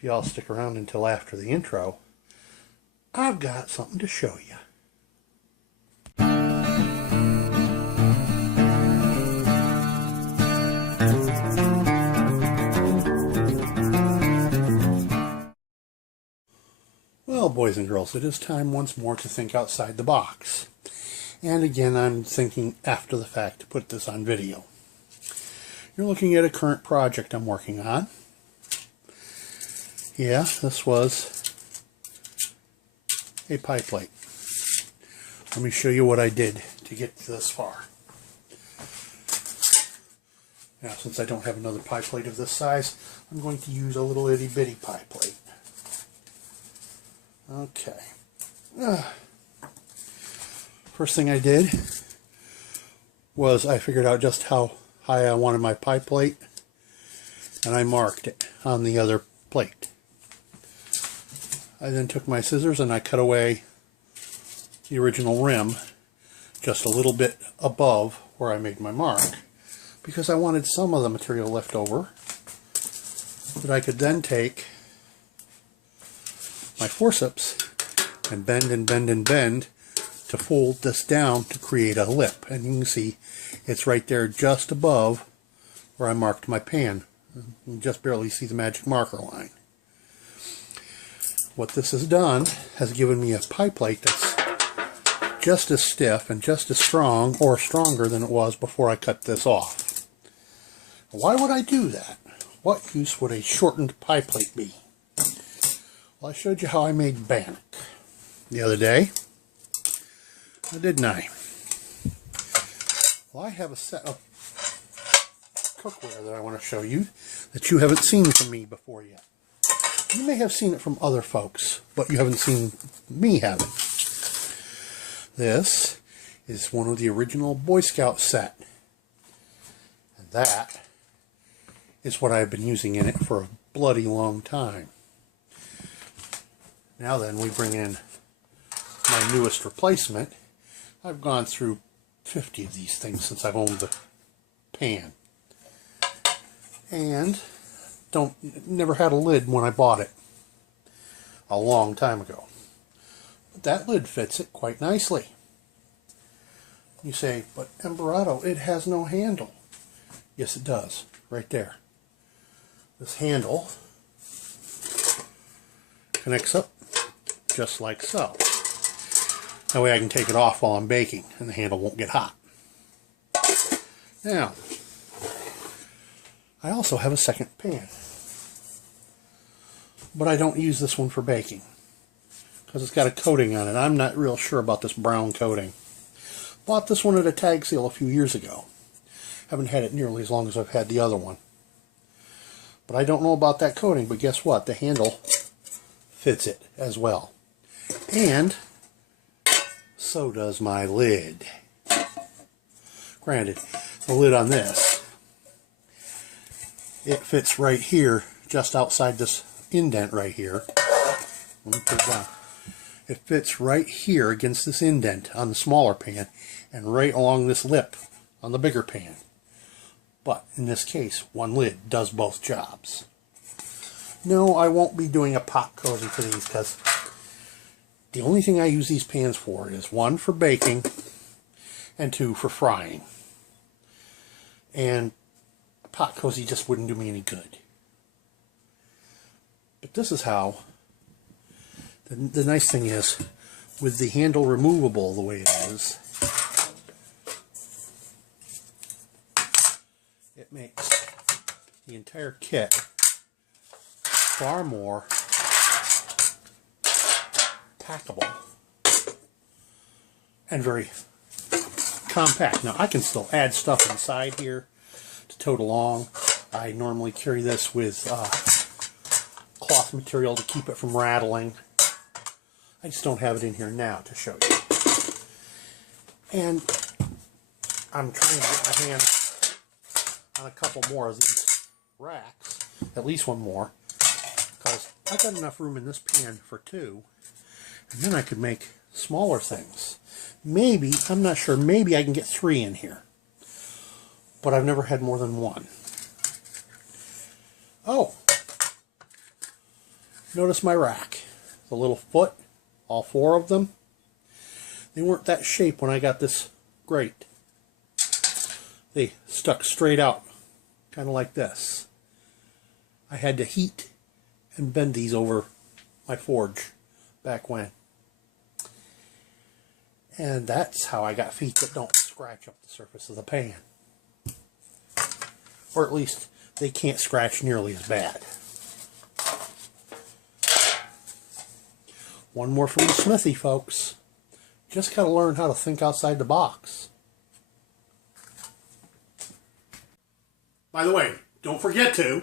if y'all stick around until after the intro, I've got something to show you. Well, boys and girls, it is time once more to think outside the box. And again, I'm thinking after the fact to put this on video. You're looking at a current project I'm working on. Yeah, this was a pie plate. Let me show you what I did to get this far. Now, since I don't have another pie plate of this size, I'm going to use a little itty bitty pie plate. Okay. First thing I did was I figured out just how high I wanted my pie plate, and I marked it on the other plate. I then took my scissors and I cut away the original rim just a little bit above where I made my mark, because I wanted some of the material left over that I could then take my forceps and bend and bend and bend to fold this down to create a lip. And you can see it's right there just above where I marked my pan. You can just barely see the magic marker line. What this has done has given me a pie plate that's just as stiff and just as strong, or stronger than it was before I cut this off. Why would I do that? What use would a shortened pie plate be? Well, I showed you how I made bannock the other day. Didn't I? Well, I have a set of cookware that I want to show you that you haven't seen from me before yet. You may have seen it from other folks, but you haven't seen me have it. This is one of the original Boy Scout set. And that is what I've been using in it for a bloody long time. Now then, we bring in my newest replacement. I've gone through 50 of these things since I've owned the pan. And never had a lid when I bought it a long time ago. But that lid fits it quite nicely. You say, but Emberato, it has no handle. Yes, it does. Right there. This handle connects up just like so. That way I can take it off while I'm baking and the handle won't get hot. Now, I also have a second pan. But I don't use this one for baking because it's got a coating on it. I'm not real sure about this brown coating. Bought this one at a tag sale a few years ago. Haven't had it nearly as long as I've had the other one. But I don't know about that coating, but guess what? The handle fits it as well. And so does my lid. Granted, the lid on this, it fits right here, just outside this indent right here. Let me put it down. It fits right here against this indent on the smaller pan, and right along this lip on the bigger pan. But in this case, one lid does both jobs. No, I won't be doing a pot cozy for these, because the only thing I use these pans for is 1 for baking and 2 for frying. And a pot cozy just wouldn't do me any good. But this is how. The nice thing is, with the handle removable the way it is, it makes the entire kit far more packable and very compact. Now I can still add stuff inside here to tote along. I normally carry this with cloth material to keep it from rattling. I just don't have it in here now to show you. And I'm trying to get my hands on a couple more of these racks, at least one more, because I've got enough room in this pan for 2, and then I could make smaller things. Maybe, I'm not sure, maybe I can get 3 in here, but I've never had more than 1. Oh, Notice my rack. The little foot, all four of them, they weren't that shape when I got this grate. They stuck straight out, kind of like this. I had to heat and bend these over my forge back when. And that's how I got feet that don't scratch up the surface of the pan. Or at least they can't scratch nearly as bad. One more from the smithy, folks. Just gotta learn how to think outside the box. By the way, don't forget to